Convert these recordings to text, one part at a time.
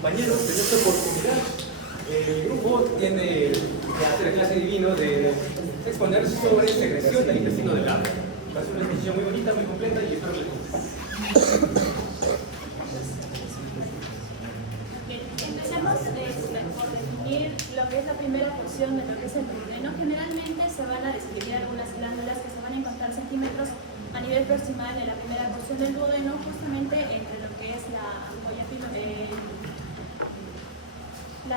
compañeros, en esta oportunidad el grupo tiene que hacer el clase divino de exponer sobre secreción del intestino delgado. Va a ser una exposición muy bonita, muy completa y espero que les guste. Empecemos por definir lo que es la primera porción de lo que es el duodeno. Generalmente se van a describir algunas glándulas que se van a encontrar centímetros a nivel proximal de la primera porción del duodeno, justamente entre lo que es la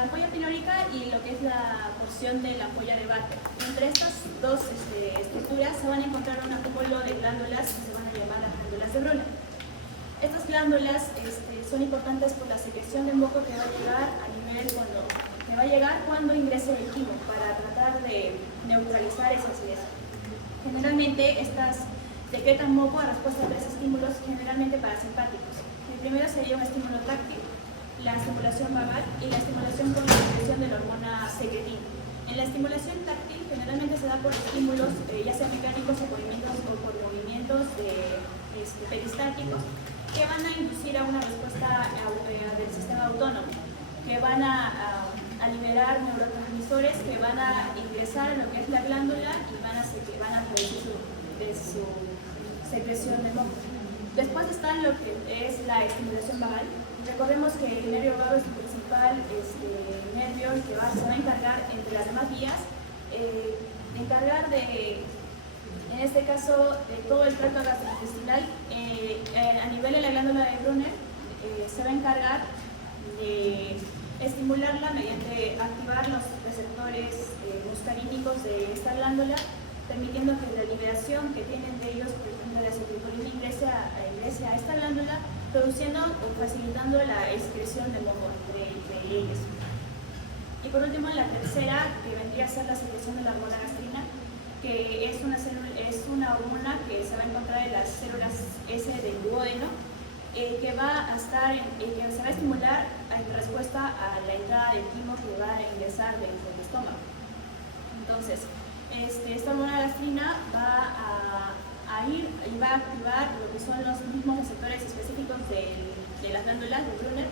ampolla pilórica y lo que es la porción de la ampolla de Vater. Entre estas dos estructuras se van a encontrar un acúmulo de glándulas que se van a llamar las glándulas de Brunner. Estas glándulas son importantes por la secreción de moco que va a llegar cuando ingrese el quimo para tratar de neutralizar esa acidez. Generalmente estas secretan moco a respuesta a tres estímulos generalmente parasimpáticos. El primero sería un estímulo táctil, la estimulación vagal y la estimulación con la secreción de la hormona secretina. En la estimulación táctil generalmente se da por estímulos ya sea mecánicos o por movimientos peristáticos que van a inducir a una respuesta del sistema autónomo, que van a liberar neurotransmisores que van a ingresar en lo que es la glándula y van a producir su secreción de moco. Después está lo que es la estimulación vagal. Recordemos que el nervio vago es el principal nervio que se va a encargar, entre las demás vías, en este caso, de todo el tracto gastrointestinal. A nivel de la glándula de Brunner, se va a encargar de estimularla mediante activar los receptores muscarínicos de esta glándula, permitiendo que la liberación que tienen de ellos, por ejemplo, la acetilcolina ingrese a esta glándula, produciendo o facilitando la excreción de moco entre ellos. Y por último, la tercera, que vendría a ser la secreción de la hormona gastrina, que es una hormona que se va a encontrar en las células S del duodeno, que se va a estimular en respuesta a la entrada del quimo que va a ingresar dentro del estómago. Entonces, esta hormona gastrina va a ir y va a activar lo que son los mismos receptores específicos de las glándulas de Brunner.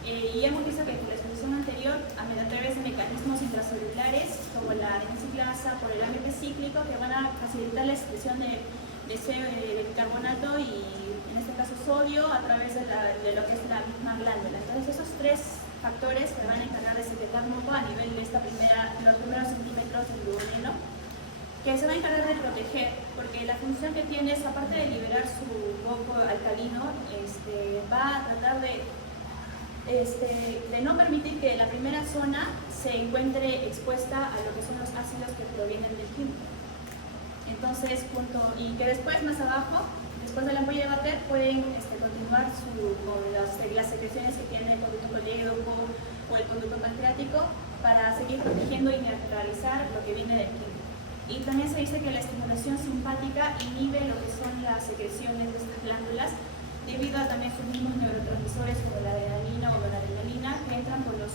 Y hemos visto que en la exposición anterior, a través de mecanismos intracelulares como la adenosiclasa por el AMP cíclico, que van a facilitar la excreción de bicarbonato y en este caso sodio a través de lo que es la misma glándula. Entonces esos tres factores se van a encargar de secretar moco a nivel de los primeros centímetros del duodeno, que se va a encargar de proteger, porque la función que tiene es, aparte de liberar su moco alcalino, va a tratar de no permitir que la primera zona se encuentre expuesta a lo que son los ácidos que provienen del quimo. Entonces, y que después, más abajo, después de la ampolla de Vater, pueden continuar con las secreciones que tiene el conducto colédoco o el conducto pancreático para seguir protegiendo y neutralizar lo que viene del quimo. Y también se dice que la estimulación simpática inhibe lo que son las secreciones de estas glándulas, debido a también sus mismos neurotransmisores como la adrenalina o noradrenalina que entran por los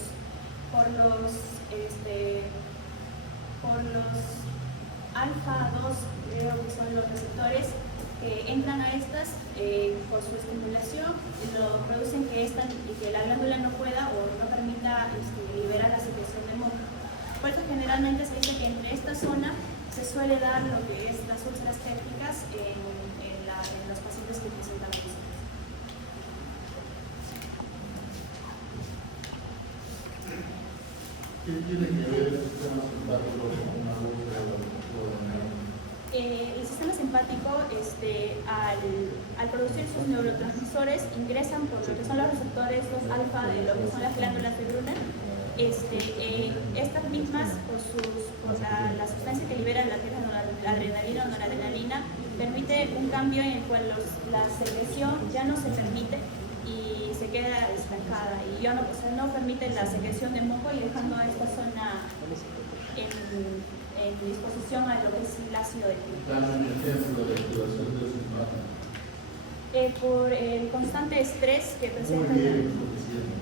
alfa-2, creo que son los receptores que entran a estas por su estimulación y lo producen que la glándula no pueda o no permita liberar la secreción de moco. Por eso generalmente se dice que entre esta zona se suele dar lo que es las úlceras pépticas en los pacientes que presentan úlceras. ¿Qué tiene que ver el sistema simpático con una úlcera duodenal? El sistema simpático, al producir sus neurotransmisores, ingresan por lo que son los receptores 2 alfa de lo que son las glándulas de Brunner. Estas mismas, por la sustancia que libera la adrenalina o noradrenalina, permite un cambio en el cual la secreción ya no se permite y se queda estancada y ya no permite la secreción de moco y dejando a esta zona en disposición a lo que es el ácido de quimo. ¿Dan un ejemplo de activación del simpático? Por el constante estrés que presenta. Muy bien, suficiente.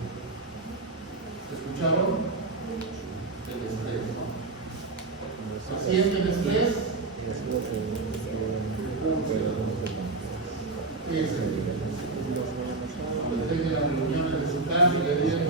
¿Escucharon? El estrés, ¿no? ¿Se siente el estrés? Cuando tengan reuniones de su casa, le digan,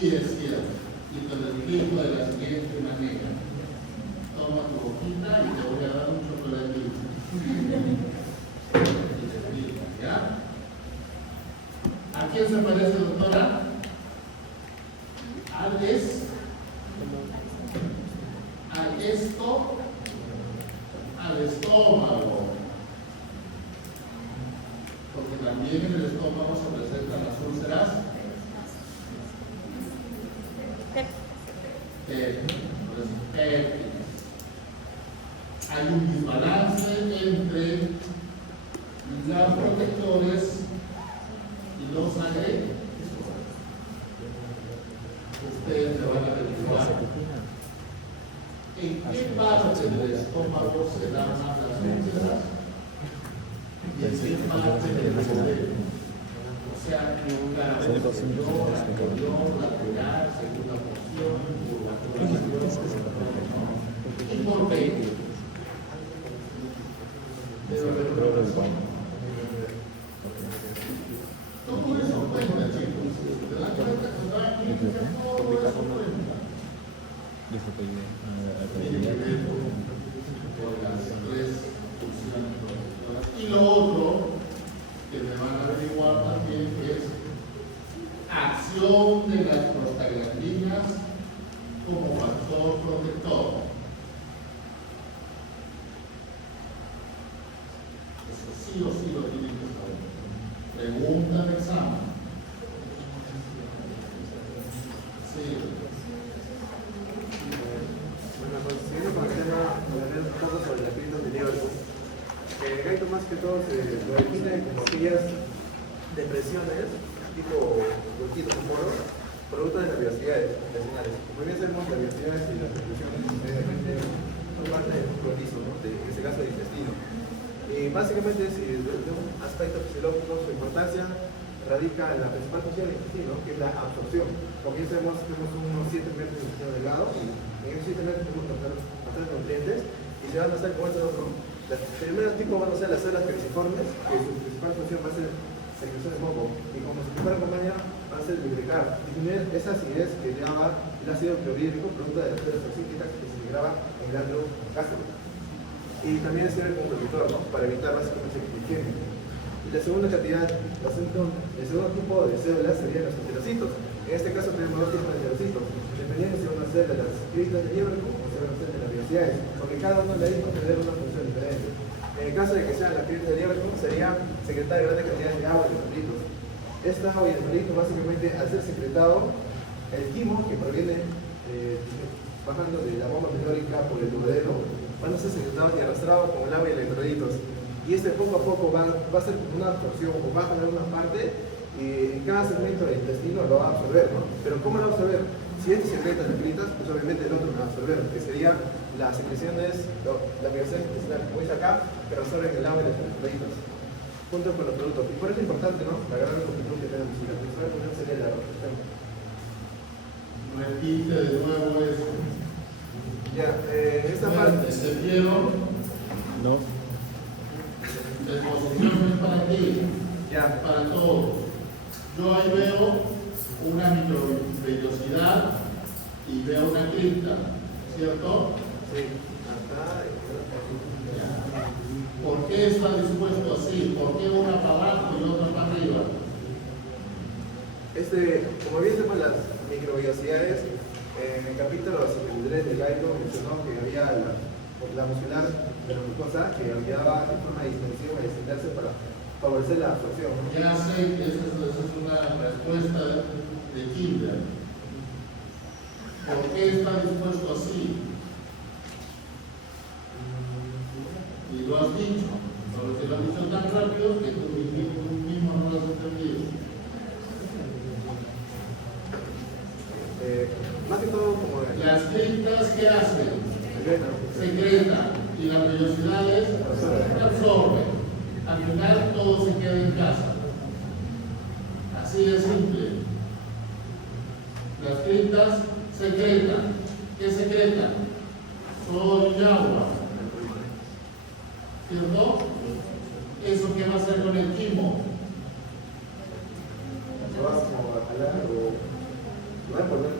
Sí, es cierto. Y te lo explico de la siguiente manera. Toma tu boquita y te voy a dar un chocolatito. Y te explico, ¿ya? ¿A quién se parece, doctora? Al estómago. Porque también en el estómago se presentan las úlceras. Hay un desbalance entre los protectores y los agresores. Ustedes se van a averiguar en qué parte del estómago se dan más las úlceras y en qué parte del cerebro. O sea, cara posterior, anterior, lateral, segunda porción, curvatura superior y por qué. Debe haber una razón. Todo eso cuenta, chicos. ¿Te dan cuenta que cada clínica todo eso cuenta? Tiene que ver con las tres funciones protectoras. Y lo otro que me van a averiguar también es acción de las prostaglandinas como factor protector. Eso sí o sí lo tienen que saber. Pregunta de examen. Sí. Bueno, pues siguiendo con el tema, hablaré un poco sobre las crisis de Lieberkühn. Gaito más que todo se lo define como aquellas depresiones tipo huequitos o poros, producto de nerviosidades intestinales. Como bien sabemos, las nerviosidades y las depresiones son parte del músculo liso, ¿no? En este caso del intestino. Y básicamente, si desde un aspecto fisiológico, su importancia radica en la principal función del intestino, que es la absorción. Como bien sabemos, tenemos unos 7 metros de intestino delgado y en esos 7 metros tenemos que obtener bastantes nutrientes y se van a hacer como estos otros. Los primeros tipos van a ser las células creciformes, que su principal función va a ser secreción de moco, y como su primera compañía va a ser lubricar, disminuir esa acidez que lleva el ácido clorhídrico, producto de las células toxíticas que se integraba en el ácido gástrico. Y también sirve como protector, ¿no? Para evitar básicamente que queme. Y la segunda cantidad, el segundo tipo de células serían los enterocitos. En este caso tenemos dos tipos de enterocitos, dependiendo si van a ser de las criptas de Lieberkühn o si van a ser de las variaciones, porque cada uno de ellos va a tener una función diferente. En el caso de que sean las criptas de Lieberkühn, sería secretar grandes cantidades de agua y electrolitos. Esta agua y electrolitos, básicamente, al ser secretado, el quimo que proviene bajando de la bomba metabólica por el duodeno, van a ser secretados y arrastrados con el agua y electrolitos. Y poco a poco va a ser una absorción, o va a jalar una parte y en cada segmento del intestino lo va a absorber, ¿no? Pero ¿cómo lo va a absorber? Si este secreta electrolitos, pues obviamente el otro lo va a absorber, que sería las secreciones, la migración intestinal, como dice acá, que absorben el agua y los electrolitos, junto con los productos. Y por eso es importante, ¿no? La gran longitud que tenemos. Y la principal función sería la absorción. Repite de nuevo eso. Ya, esta parte. ¿Se vieron? No. Exposiciones para ti, Ya. para todos. Yo ahí veo una microvellosidad y veo una cripta, ¿cierto? Sí. Acá y Ya. ¿Por qué está dispuesto así? ¿Por qué una para abajo y otra para arriba? Como bien sabemos las microvellosidades, en el capítulo 53 de Gaito mencionó que había la muscular de la glucosa que ayudaba de forma distintiva a extenderse para favorecer la absorción. Ya sé que esa es una respuesta de Kinder. ¿Por qué está dispuesto así? Y lo has dicho, pero te lo has dicho tan rápido que tú mismo no lo has entendido. Más que todo como Las criptas, ¿qué hacen? Secretan y las vellosidades absorben. Al final todo se queda en casa. Así de simple. Las criptas secretan. ¿Qué secretan? Sol y agua. ¿Cierto? ¿Eso qué va a hacer con el quimo? va a jalar o a poner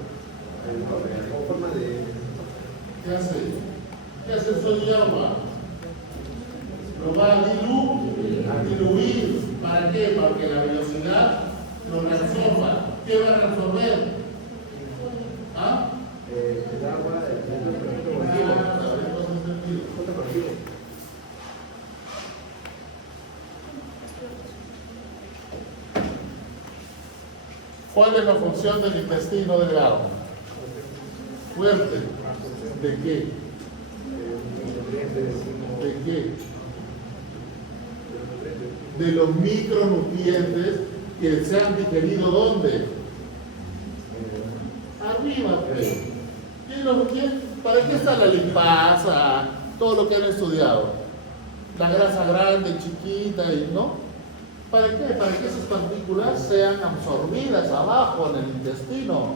como forma de... ¿Qué hace? ¿Qué hace el sodio y agua? Lo va a diluir. ¿Para qué? Para que la velocidad lo reabsorba. ¿Qué va a reabsorber? ¿Ah? El agua, ¿Cuál es la función del intestino delgado? Fuerte. ¿De qué? ¿De qué? De los micronutrientes que se han digerido ¿dónde? Arriba, pues. ¿Para qué está la lipasa? Todo lo que han estudiado. La grasa grande, chiquita, y ¿no? ¿Para qué? Para que esas partículas sean absorbidas abajo en el intestino.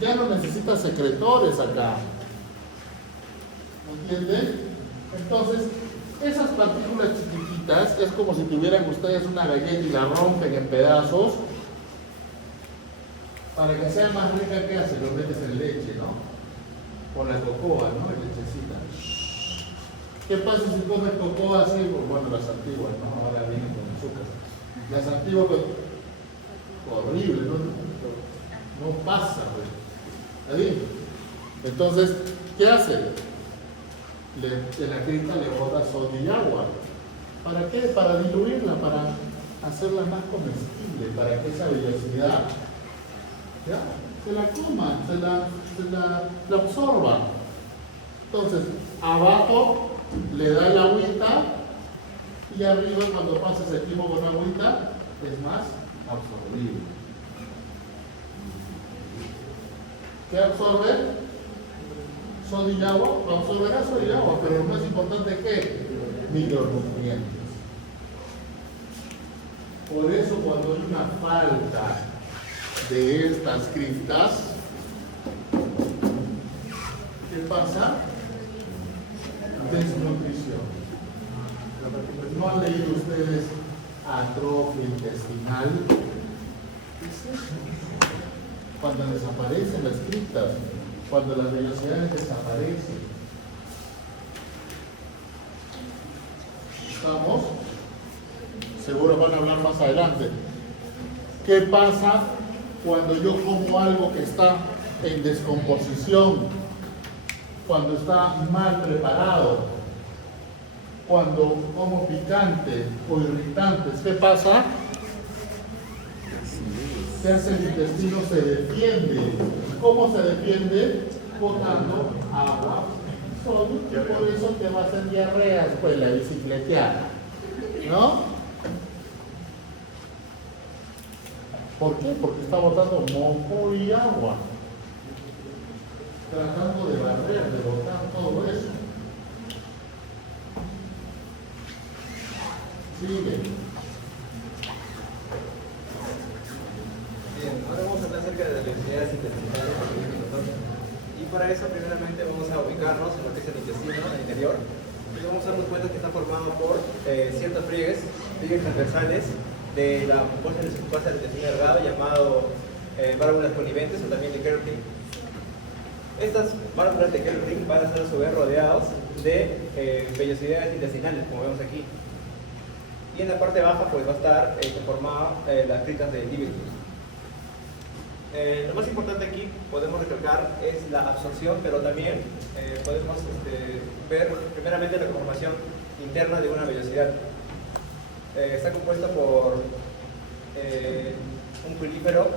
Ya no necesita secretores acá. ¿Entienden? Entonces, esas partículas chiquititas es como si tuvieran ustedes una galleta y la rompen en pedazos. Para que sea más rica, ¿qué hacen? Lo metes en leche, ¿no? Con la cocoa, ¿no? En lechecita. ¿Qué pasa si comes cocoa así? Pues bueno, las antiguas, ¿no? Ahora vienen con azúcar. Las antiguas, pues, horrible, ¿no? No pasa, pues. ¿Ahí? Entonces, ¿qué hace? En la crista le bota sodio y agua. ¿Para qué? Para diluirla, para hacerla más comestible, para que esa vellosidad ¿ya? Se la coma, se la absorba. Entonces, abajo le da el agüita y arriba cuando pasa ese timo con agüita es más absorbible. ¿Qué absorbe? Sodio y agua. Absorberá sodio y agua, pero lo más importante es que micronutrientes. Por eso cuando hay una falta de estas criptas, ¿qué pasa? Desnutrición. ¿No han leído ustedes atrofia intestinal? ¿Qué es eso? Cuando desaparecen las criptas, cuando las vellosidades desaparecen. ¿Estamos? Seguro van a hablar más adelante. ¿Qué pasa cuando yo como algo que está en descomposición? Cuando está mal preparado, cuando como picante o irritantes, ¿qué pasa? ¿Qué hace el intestino? Se defiende. ¿Cómo se defiende? Botando agua, sodio, y por eso te va a hacer diarrea después de la bicicleteada, ¿no? ¿Por qué? Porque está botando moco y agua, tratando de barrer, de botar todo eso. Sigue. Bien, ahora vamos a hablar acerca de las velocidades intestinales. Y para eso, primeramente, vamos a ubicarnos en lo que es el intestino, en el interior. Y vamos a darnos cuenta que está formado por ciertos pliegues transversales de la compuesta de la subcuerda del intestino delgado, llamado válvulas coniventes o también de Kerr-Ring. Estas válvulas de Kerr-Ring van a estar a su vez rodeados de vellosidades intestinales, como vemos aquí. Y en la parte baja pues va a estar conformada las criptas de Liebig. Lo más importante aquí podemos recalcar es la absorción, pero también podemos ver primeramente la conformación interna de una vellosidad. Está compuesta por un pilífero,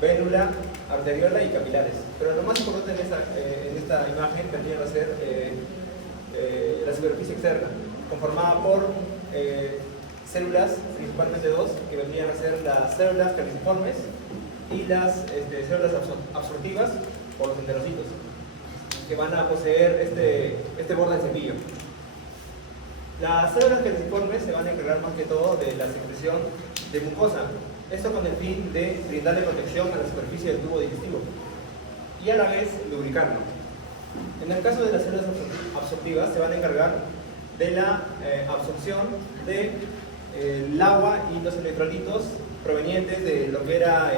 vélula, arteriola y capilares. Pero lo más importante en esta imagen vendría a ser la superficie externa, conformada por células, principalmente dos, que vendrían a ser las células caliciformes y las células absortivas o los enterocitos, que van a poseer este borde de cepillo. Las células caliciformes se van a encargar más que todo de la secreción de mucosa, esto con el fin de brindarle protección a la superficie del tubo digestivo y a la vez lubricarlo. En el caso de las células absortivas se van a encargar de la absorción del agua y los electrolitos provenientes de lo que era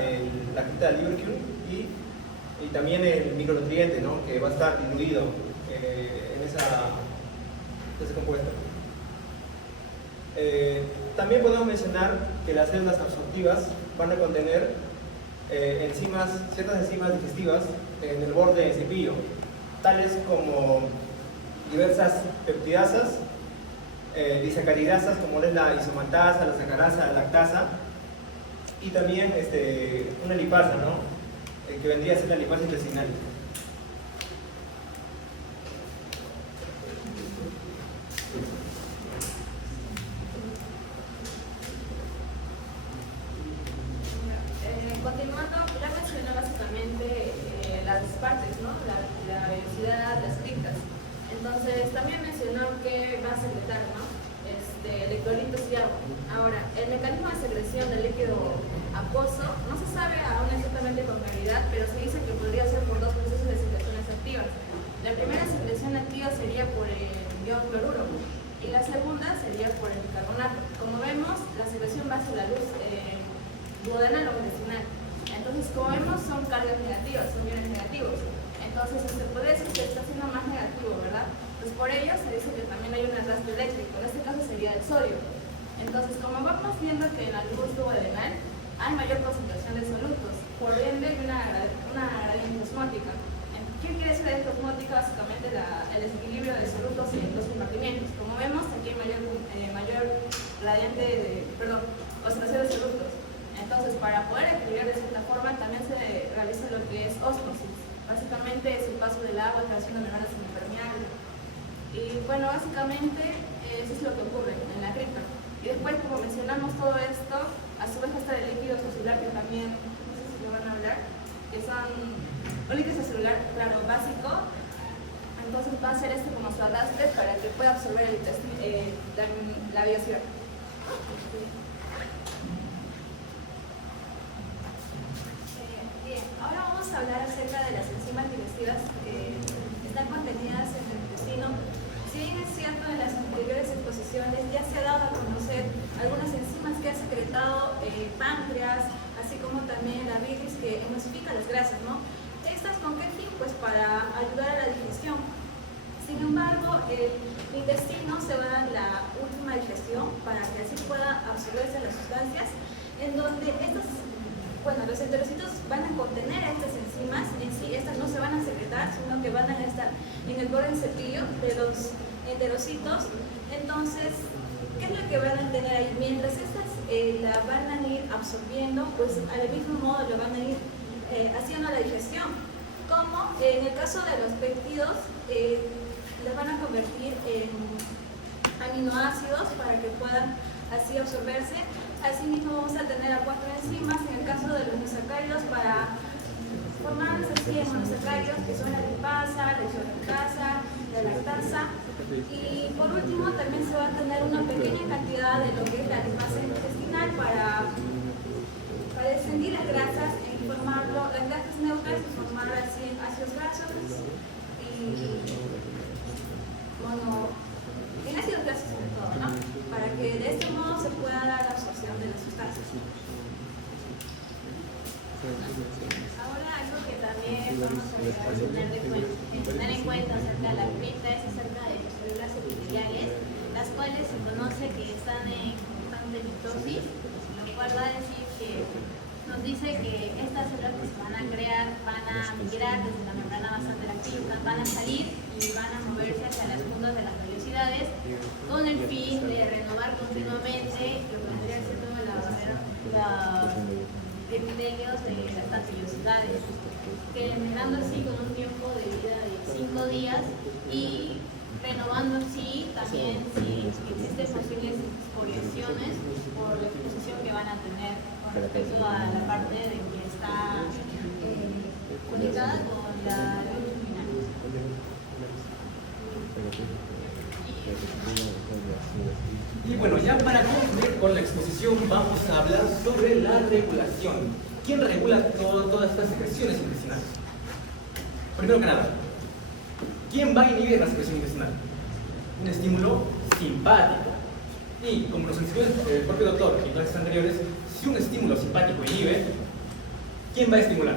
la cripta de Lieberkühn y también el micronutriente, ¿no? Que va a estar diluido en ese compuesto. También podemos mencionar que las células absortivas van a contener ciertas enzimas digestivas en el borde del cepillo, tales como diversas peptidasas, disacaridasas como es la isomaltasa, la sacarasa, la lactasa, y también una lipasa, ¿no? Que vendría a ser la lipasa intestinal. Continuando, ya mencioné básicamente las partes, ¿no? La velocidad, las criptas. Entonces, también mencionó que va a secretar, ¿no? Electrolitos y agua. Ahora, el mecanismo de secreción del líquido acuoso no se sabe aún exactamente con claridad, pero se dice que podría ser por dos procesos de secreciones activas. La primera secreción activa sería por el ion cloruro y la segunda sería por el bicarbonato. Como vemos, la secreción va hacia la luz duodenal o intestinal. Entonces, como vemos, son cargas negativas, son iones negativos. Entonces, se puede decir que está siendo más negativo, ¿verdad? Pues por ello se dice que también hay un arrastre eléctrico, en este caso sería el sodio. Entonces, como vamos viendo que en la luz duodenal hay mayor concentración de solutos, por ende hay una gradiente osmótica. ¿Qué quiere decir esto osmótica? Básicamente el desequilibrio de solutos y los compartimientos. Como vemos, aquí hay mayor concentración de solutos. Entonces, para poder equilibrar de cierta forma, también se realiza lo que es ósmosis. Básicamente es el paso del agua, creación de membranas impermeables. Y bueno, básicamente eso es lo que ocurre en la cripta. Y después, como mencionamos todo esto, a su vez está el líquido celular, que también, no sé si lo van a hablar, que son un líquido celular, claro, básico. Entonces va a ser como su arrastre para que pueda absorber la biosidad. Bien, ahora vamos a hablar acerca de las enzimas digestivas que están contenidas en el intestino. Si bien es cierto, en las anteriores exposiciones ya se ha dado a conocer algunas enzimas que ha secretado páncreas, así como también la bilis que emulsifica las grasas, ¿no? ¿Estas con qué fin? Pues para ayudar a la digestión. Sin embargo, el intestino se va a dar la última digestión para que así pueda absorberse las sustancias, en donde los enterocitos van a contener estas enzimas. En sí, estas no se van a secretar, sino que van a estar en el borde del cepillo de los enterocitos. Entonces, ¿qué es lo que van a tener ahí? Mientras estas la van a ir absorbiendo, pues al mismo modo lo van a ir haciendo la digestión. Como en el caso de los péptidos, las van a convertir en aminoácidos para que puedan así absorberse. Asimismo vamos a tener a 4 enzimas en el caso de los monosacáridos para formarse así en monosacáridos, que son la lipasa, la isomaltasa, la lactasa. Y por último también se va a tener una pequeña cantidad de lo que es la lipasa intestinal para descendir las grasas y formarlo, las grasas neutras y formar así ácidos grasos y ácidos grasos sobre todo, ¿no? Para que de este modo se pueda dar la absorción de las sustancias. Ahora algo que también vamos a tener en cuenta acerca de la cripta es acerca de las células epiteliales, las cuales se conoce que están en constante mitosis, lo cual va a decir que nos dice que estas células que se van a crear van a migrar desde la membrana basal de la cripta, van a salir y van a moverse hacia las puntas de las vellosidades con el fin de renovar continuamente lo que vendría siendo los epitelios de las vellosidades, generando así con un tiempo de vida de 5 días y renovando así también si existen posibles excoriaciones por la exposición que van a tener con respecto a la parte de que está conectada con la luz luminal. Y bueno, ya para concluir con la exposición vamos a hablar sobre la regulación. ¿Quién regula todas estas secreciones intestinales? Primero que nada, ¿quién va a inhibir la secreción intestinal? Un estímulo simpático. Y como nos explicó el propio doctor en clases anteriores, si un estímulo simpático inhibe, ¿Quién va a estimular?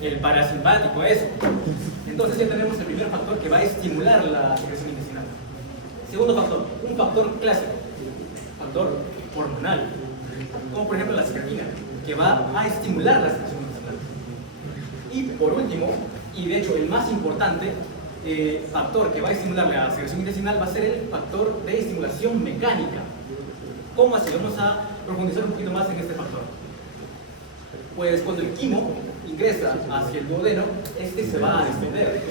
El parasimpático, eso. Entonces ya tenemos el primer factor que va a estimular la secreción intestinal. Segundo factor, un factor clásico, factor hormonal, como por ejemplo la secretina, que va a estimular la secreción intestinal. Y por último, y de hecho el más importante, factor que va a estimular la secreción intestinal va a ser el factor de estimulación mecánica. ¿Cómo así? Vamos a profundizar un poquito más en este factor. Pues cuando el quimo ingresa hacia el duodeno, este se va a distender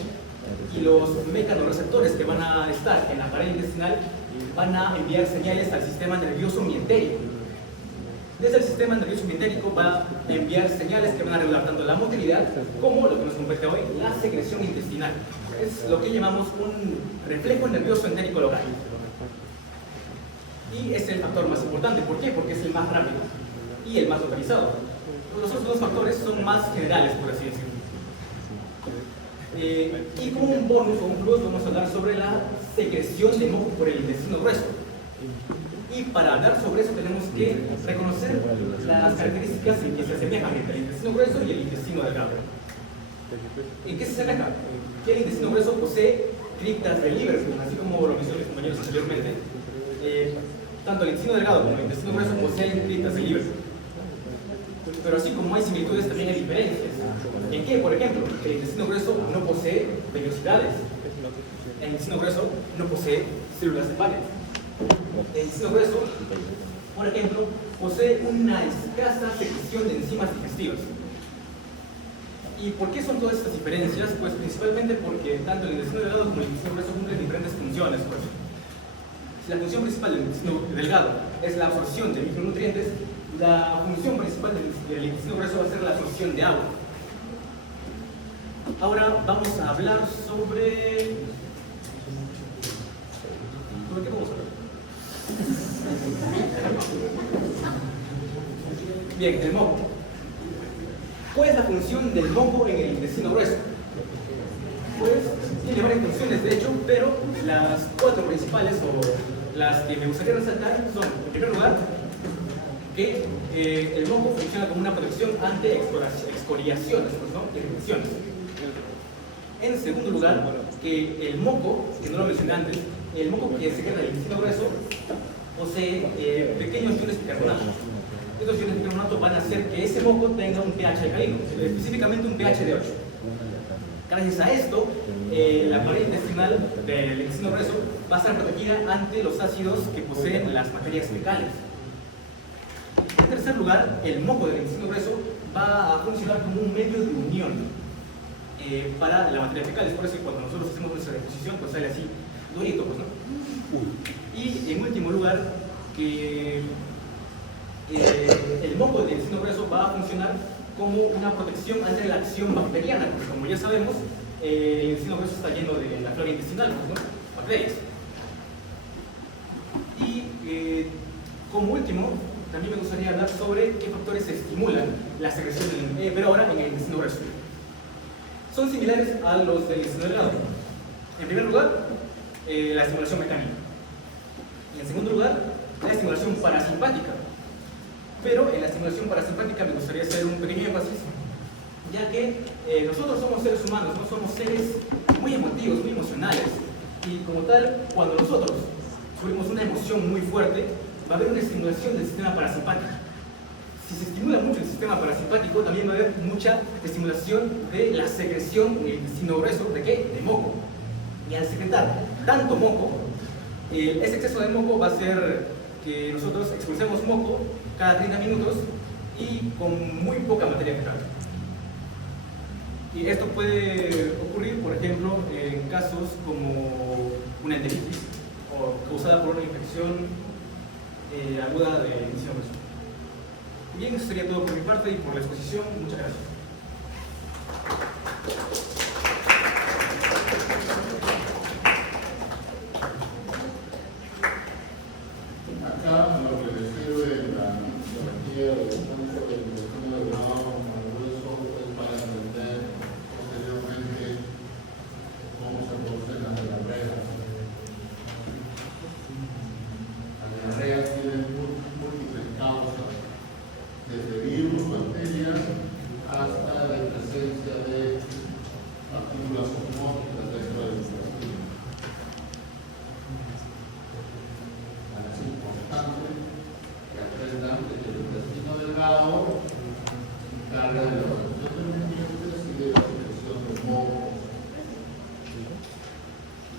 y los mecanorreceptores que van a estar en la pared intestinal van a enviar señales al sistema nervioso mientérico. Desde el sistema nervioso mientérico va a enviar señales que van a regular tanto la motilidad como lo que nos compete hoy, la secreción intestinal. Es lo que llamamos un reflejo nervioso entérico local. Y es el factor más importante. ¿Por qué? Porque es el más rápido y el más localizado. Los otros dos factores son más generales, por así decirlo. Y como un bonus o un plus vamos a hablar sobre la secreción de moco por el intestino grueso. Y para hablar sobre eso tenemos que reconocer las características en que se asemejan entre el intestino grueso y el intestino delgado. ¿En qué se asemeja? Que el intestino grueso posee criptas de Liverpool, así como lo mencioné mis compañeros anteriormente. Tanto el intestino delgado como el intestino grueso poseen criptas de Liverpool. Pero así como hay similitudes, también hay diferencias. ¿En qué? Por ejemplo, el intestino grueso no posee vellosidades. El intestino grueso no posee células hepáticas. El intestino grueso, por ejemplo, posee una escasa secreción de enzimas digestivas. ¿Y por qué son todas estas diferencias? Pues principalmente porque tanto el intestino delgado como el intestino grueso cumplen diferentes funciones. Pues. Si la función principal del intestino delgado es la absorción de micronutrientes, la función principal del intestino grueso va a ser la absorción de agua. Ahora vamos a hablar sobre... ¿Sobre qué vamos a hablar? Bien, el moco. ¿Cuál es la función del moco en el intestino grueso? Pues tiene varias funciones, de hecho, pero las cuatro principales o las que me gustaría resaltar son, en primer lugar, que el moco funciona como una protección ante excoriaciones, pues, ¿no? Irritaciones. En segundo lugar, que el moco, que no lo mencioné antes, el moco que secreta el intestino grueso posee pequeños iones bicarbonato. Estos iones bicarbonato van a hacer que ese moco tenga un pH alcalino, específicamente un pH de 8. Gracias a esto, la pared intestinal del intestino grueso va a estar protegida ante los ácidos que poseen las materias fecales. En tercer lugar, el moco del intestino grueso va a funcionar como un medio de unión para la materia fecal. Es por eso que cuando nosotros hacemos nuestra deposición, pues sale así, durito, pues, ¿no? Y en último lugar, que el moco del intestino grueso va a funcionar como una protección ante la acción bacteriana, porque como ya sabemos, el intestino grueso está lleno de la flora intestinal, pues, ¿no? Bacterias. Y como último, también me gustaría hablar sobre qué factores estimulan la secreción, pero ahora en el intestino grueso. Son similares a los del intestino delgado. En primer lugar, la estimulación mecánica. Y en segundo lugar, la estimulación parasimpática. Pero en la estimulación parasimpática me gustaría hacer un pequeño énfasis, ya que nosotros somos seres humanos, no somos seres muy emotivos, muy emocionales. Y como tal, cuando nosotros sufrimos una emoción muy fuerte, va a haber una estimulación del sistema parasimpático. Si se estimula mucho el sistema parasimpático, también va a haber mucha estimulación de la secreción en el intestino grueso, ¿de qué? De moco. Y al secretar tanto moco, ese exceso de moco va a hacer que nosotros expulsemos moco cada 30 minutos y con muy poca materia fecal. Y esto puede ocurrir, por ejemplo, en casos como una enteritis o causada por una infección aguda del intestino grueso. Bien, eso sería todo por mi parte y por la exposición. Muchas gracias. Acá, lo que les sirve la metodología del punto del intestino delgado al grueso es para entender posteriormente cómo se producen las diarreas. Las diarreas tienen múltiples causas, desde virus, bacterias, de la obtención de nutrientes y de la obtención de moho.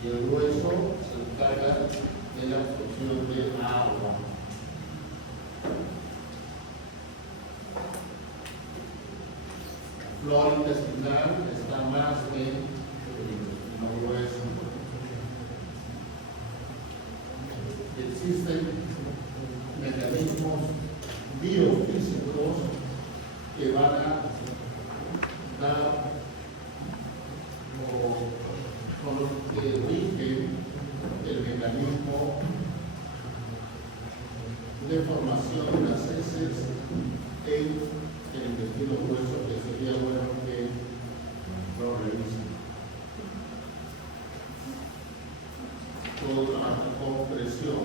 Y el hueso se encarga de la absorción de agua. La flora intestinal está más en el hueso. Existen mecanismos biofísicos que van a dar o con los que rigen el mecanismo de formación de las heces en el intestino grueso, que sería bueno que lo revisen. Todo trabaja con presión.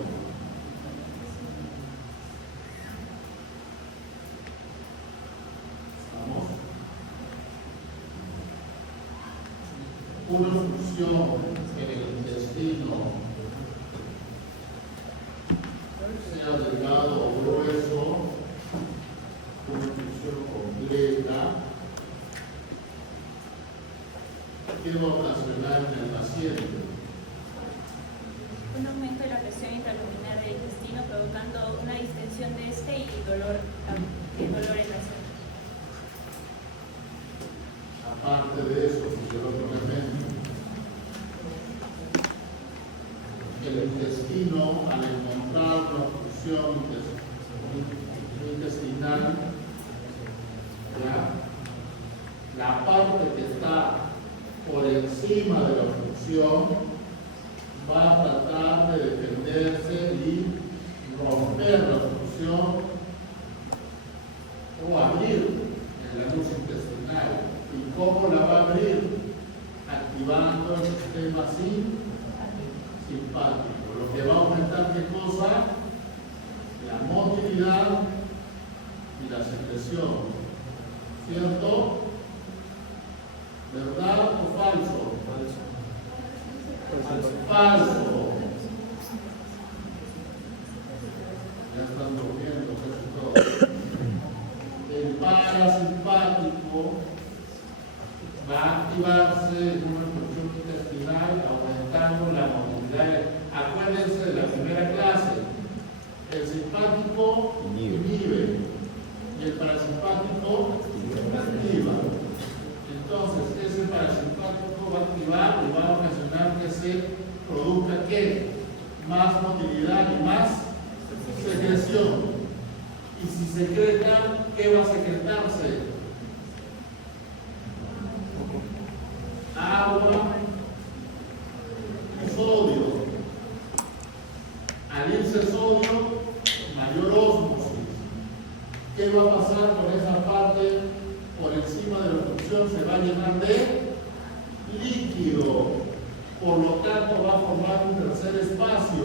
Una función en el intestino, sea delgado o grueso, una función completa, que va a ocasionar en el paciente Un aumento de la presión intraluminar del intestino, provocando una distensión de este y dolor en la zona. Aparte de eso, fisiológicamente, el intestino, al encontrar una obstrucción intestinal, la parte que está por encima de la obstrucción va a tratar de defenderse y romper la obstrucción o abrir la luz intestinal. ¿Y cómo la va a abrir? Activando el sistema simpático, lo que va a aumentar ¿qué cosa? La motilidad y la secreción. ¿Cierto? ¿Verdad o falso? Falso. Ya están durmiendo casi todos. El parasimpático va a activarse en una función intestinal aumentando la movilidad. Acuérdense de la primera clase. El simpático inhibe y el parasimpático activa. Entonces, ese parasimpático va a activar y va a ocasionar que se produzca ¿qué? Más motilidad y más secreción. Y si secreta, ¿qué va a secretarse? Agua y sodio. Al irse sodio, mayor ósmosis. ¿Qué va a pasar con esa parte por encima de la obstrucción? Se va a llenar de líquido. Por lo tanto, va a formar un tercer espacio.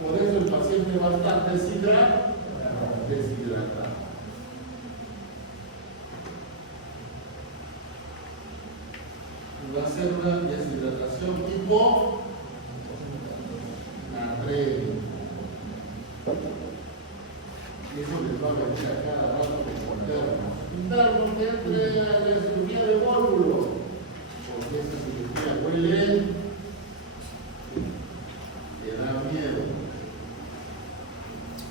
Por eso el paciente va a estar deshidratado. Va a ser una deshidratación tipo natremio. Y eso les va a venir a cada rato con internos que entre a la cirugía de módulo, porque esa cirugía huele, le da miedo.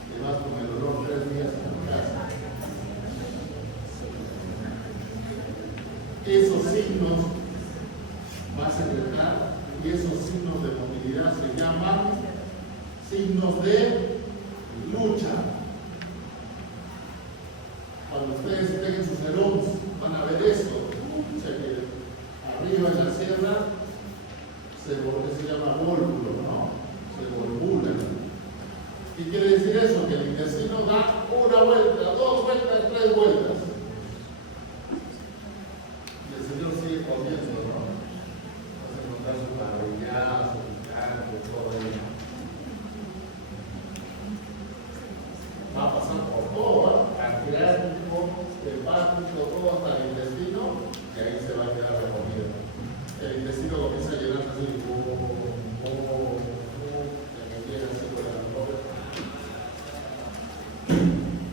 Te vas con el dolor 3 días a tu casa. Esos signos va a secretar y esos signos de movilidad se llaman signos de lucha. Cuando ustedes peguen sus serums van a ver esto. O sea que arriba en la sierra se llama vólvulo, ¿no? Se volvula. ¿Qué quiere decir eso? Que el intestino da una vuelta, 2 vueltas, 3 vueltas. Y el señor sigue comiendo, ¿no? Vas a encontrar su parrillazo, su carne, todo ello. Va a pasar por todo, pancreático, hepático, todo hasta el intestino, y ahí se va a quedar la comida. El intestino comienza a llenarse así,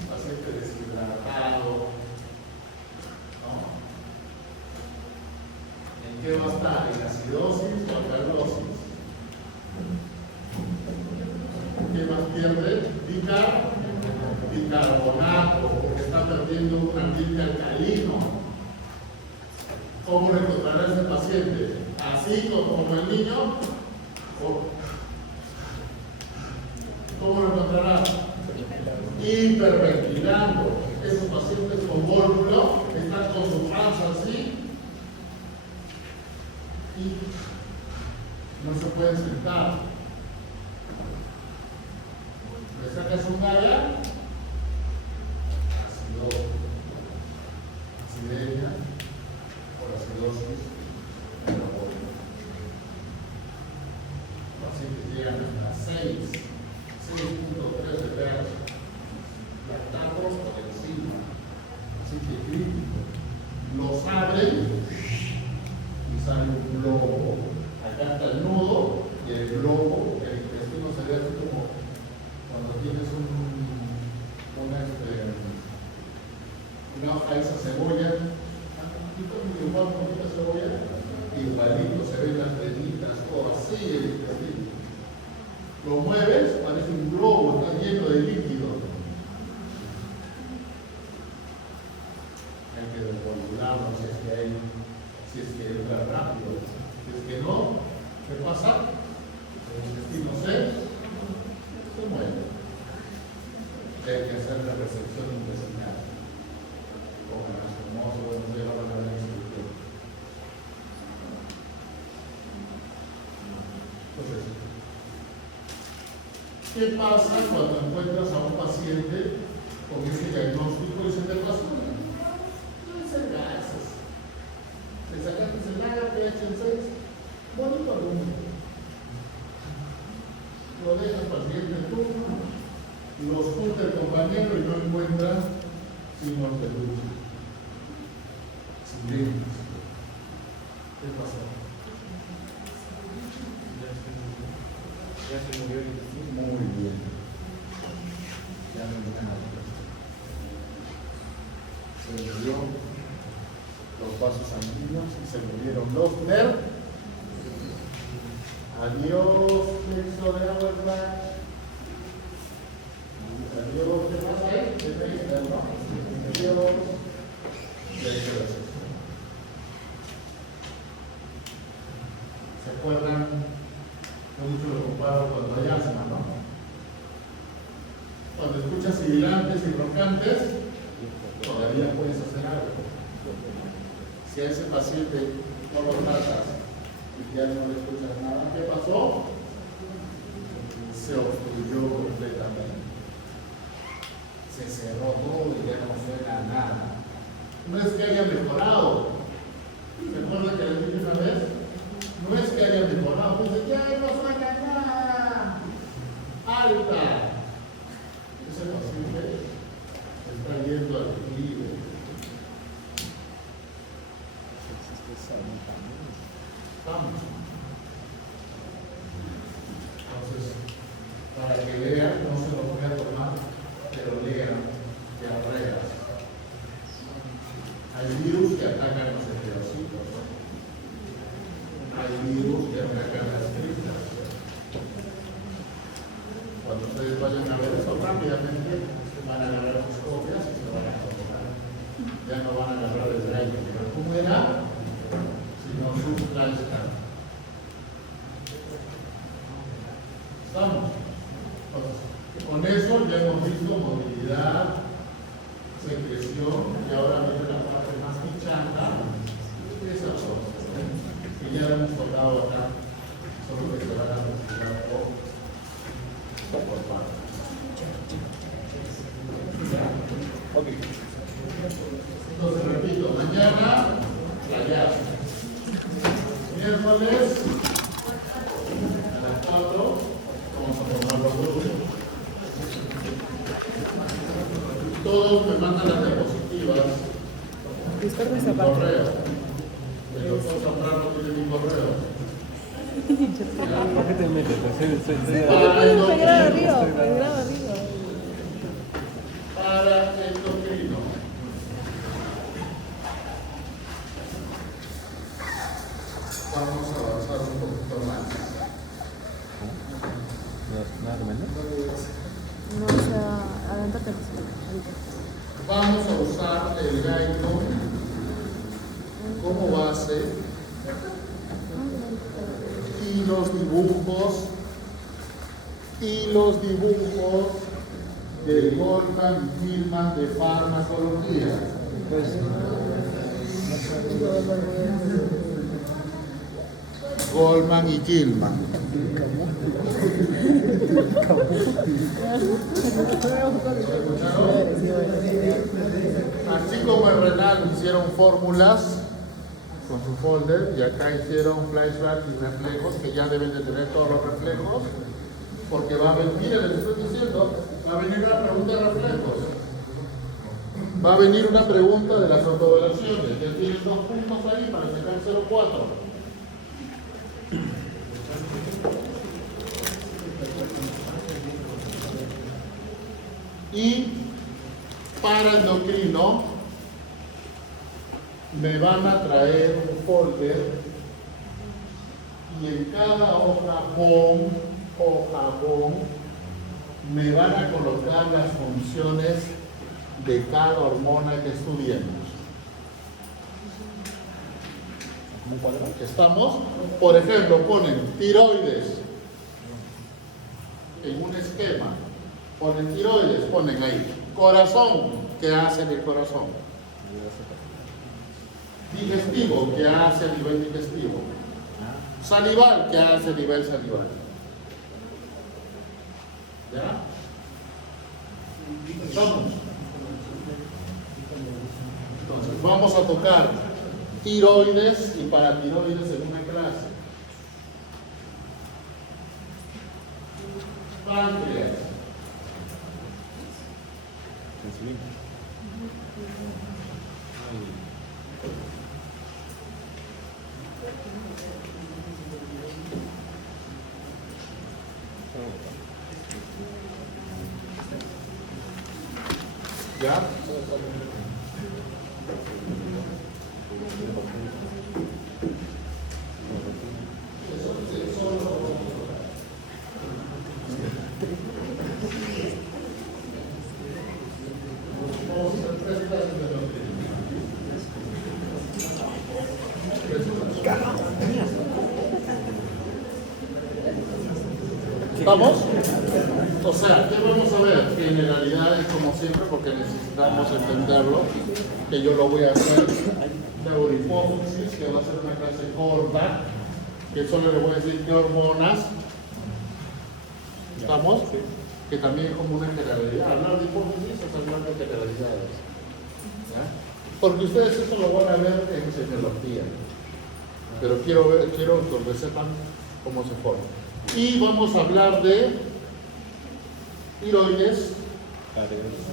paciente deshidratado, ¿Qué va a estar? ¿En acidosis o alcalosis? ¿Qué más pierde? Bicarbonato, porque está perdiendo un ambiente alcalino. ¿Cómo lo encontrará ese paciente? ¿Así como el niño? ¿Cómo lo encontrará? Hiperventilando. Esos pacientes con vólvulo están con su panza así y no se pueden sentar. Le sacas un gaya, acidemia por acidosis en la boca. Los pacientes llegan hasta 6.3 de pH, lactatos por encima, así que crítico. Los abren y sale un globo. Acá está el nudo y el globo, el intestino se ve así como cuando tienes una hoja de esa cebolla, igual con esta cebolla, igualito se ven las venitas, todo así el intestino. Lo mueves, parece un globo, está lleno de líquido. Hay que desvolverlo si es que entra rápido. Si es que no, ¿qué pasa? El intestino se mueve. Hay que hacer la recepción intestinal. Como el famoso, no se va a la instrucción. Entonces, ¿qué pasa cuando encuentras a un paciente con ese diagnóstico y se te pasó? No es el gases. Le sacaste el laga pH en 6, bonito argumento. Lo dejas paciente tú, los junta el compañero y no encuentra sino el peluche. Silencio. ¿Qué pasó? Ya se murió el intestino. Muy bien. Ya no hay nada. Se murió los vasos sanguíneos y se murieron los nervios. Adiós, plexo de Auerbach. Adiós, ¿qué pasa ahí? Adiós. ¿Se acuerdan? Yo mucho lo comparo cuando hay asma, ¿no? Cuando escuchas sibilantes y roncantes, todavía puedes hacer algo. Si a ese paciente no lo tratas y ya no le escuchas nada, ¿qué pasó? Se obstruyó completamente. Se cerró todo y ya no suena nada. No es que haya mejorado. ¿Se acuerdan que les dije una vez? No es que haya mejorado, pues ya no suena nada. Alta. Ese paciente está yendo al declive. Vamos. Entonces, para que lean, no se lo voy a tomar, pero lean diarreas. Hay virus que atacan los enterocitos. Hay virus que atacan las criptas. Cuando ustedes vayan a ver eso rápidamente, van a agarrar sus copias y se van a tomar. Ya no van a agarrar el rayo. Pero ¿cómo era? Sino sus flashcards. ¿Estamos? Entonces, con eso ya hemos visto movilidad, secreción, y ahora viene la parte más pichanta, esa cosa, que ya hemos tocado acá, solo que se van a mostrar por parte. Ok. Entonces, repito, mañana, la llave. Miércoles, a las 4, vamos a tomar los grupos. Todos me mandan las diapositivas en mi correo. El doctor Zambrano tiene mi correo. ¿Por qué te metes? Para el endocrino. Graba arriba. Para el endocrino. clase y los dibujos de Goldman y Gilman de farmacología. Goldman y Gilman. Así como en Renal hicieron fórmulas con su folder y acá hicieron flashback y reflejos, que ya deben de tener todos los reflejos, porque va a venir, miren, les estoy diciendo, va a venir una pregunta de reflejos. Va a venir una pregunta de las autoevaluaciones. Ya tienen 2 puntos ahí para sacar 0,4. Y para endocrino me van a traer un folder y en cada hoja me van a colocar las funciones de cada hormona que estudiemos. ¿Estamos? Por ejemplo, ponen tiroides en un esquema. Ponen tiroides, ponen ahí corazón, ¿qué hace en el corazón? Digestivo, ¿qué hace a nivel digestivo? Salival, ¿qué hace a nivel salival? ¿Ya? ¿Estamos? Entonces, vamos a tocar tiroides y paratiroides en una clase. Páncreas. ¿Ya? ¿Estamos? O sea, ¿qué vamos a ver? Generalidades como siempre, porque necesitamos entenderlo, que yo lo voy a hacer. Neurohipófisis, que va a ser una clase corta, que solo le voy a decir qué hormonas. ¿Estamos? Que también es como una generalidad. Hablar de hipófisis es hablar de generalidades. ¿Ya? Porque ustedes eso lo van a ver en semiología. Pero quiero que sepan cómo se forma. Y vamos a hablar de tiroides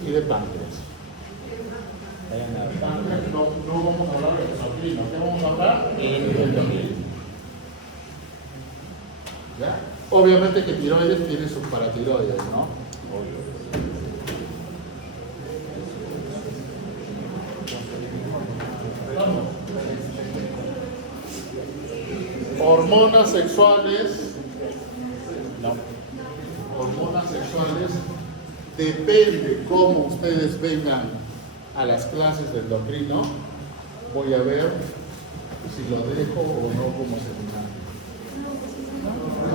y de páncreas. No vamos a hablar de endocrino. ¿Qué vamos a hablar? Endocrino. ¿Ya? Obviamente que tiroides tiene sus paratiroides, ¿no? Vamos. Hormonas sexuales. Hormonas sexuales, depende cómo ustedes vengan a las clases de endocrino, voy a ver si lo dejo o no como seminario.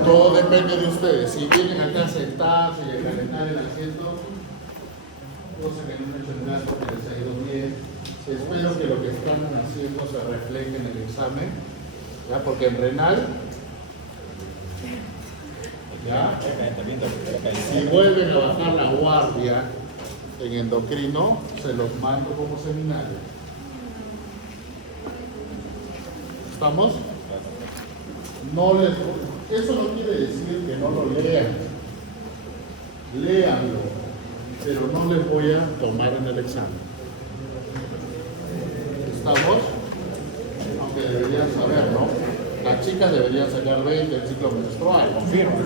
Todo depende de ustedes. Si vienen acá a sentarse y a calentar el asiento, cosa que no he hecho en caso, que les ha ido bien, espero que lo que están haciendo se refleje en el examen, ¿ya? Porque en renal, ¿ya? Si vuelven a bajar la guardia en endocrino, se los mando como seminario. ¿Estamos? Eso no quiere decir que no lo lean. Léanlo, pero no les voy a tomar en el examen. ¿Estamos? Aunque deberían saber, ¿no? Las chicas deberían sacar 20 el ciclo menstrual. Confirmo.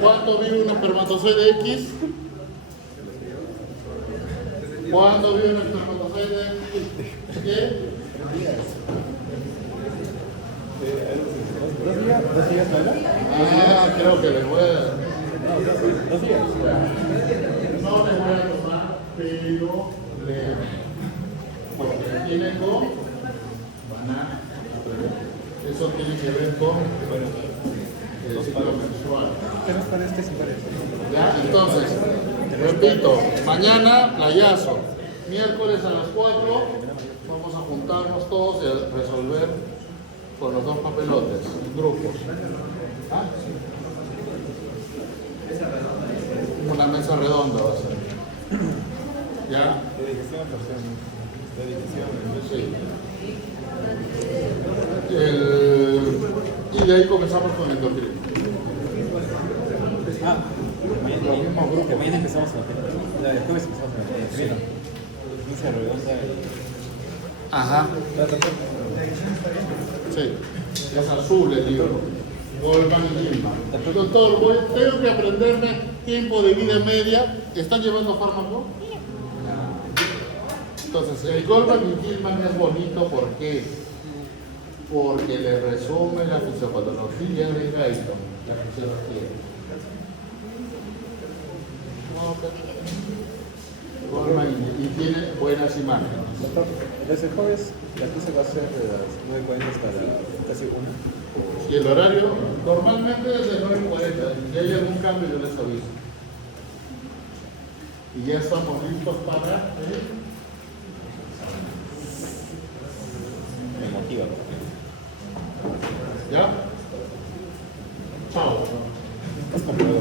¿Cuánto vive un espermatozoide X? ¿Cuándo vive un espermatozoide X? ¿Qué? 2 días, ¿no? Creo que les voy a... 2 días. No te voy a tomar, pero lean. Porque tiene con banana. Eso tiene que ver con el ciclo menstrual. ¿Qué nos parece sin pares? ¿Ya? Entonces, repito, mañana playazo. Miércoles a las 4 vamos a juntarnos todos y a resolver con los 2 papelotes, grupos. ¿Ah? Una mesa redonda va a ser. ¿Ya? Dedicación, Sí. Y de ahí comenzamos con el endocrino. Lo mismo grupo. Mañana empezamos a la de jueves empezamos a endocrino. Mesa redonda y... Ajá. Sí. Es azul el libro. Goldman y Gilman. Doctor, tengo que aprenderme tiempo de vida media. ¿Están llevando fármaco? Entonces, el Goldman y Gilman es bonito, ¿por qué? Porque le resume la fisiopatología de Guyton, la fisiología. Goldman y tiene buenas imágenes. Doctor, desde el jueves la clase va a ser de las 9:40 hasta casi 1. Y el horario, normalmente desde 9:40. Si hay algún cambio, yo les aviso. Y ya estamos listos para... Me motiva. ¿Ya? Chao. Has comprado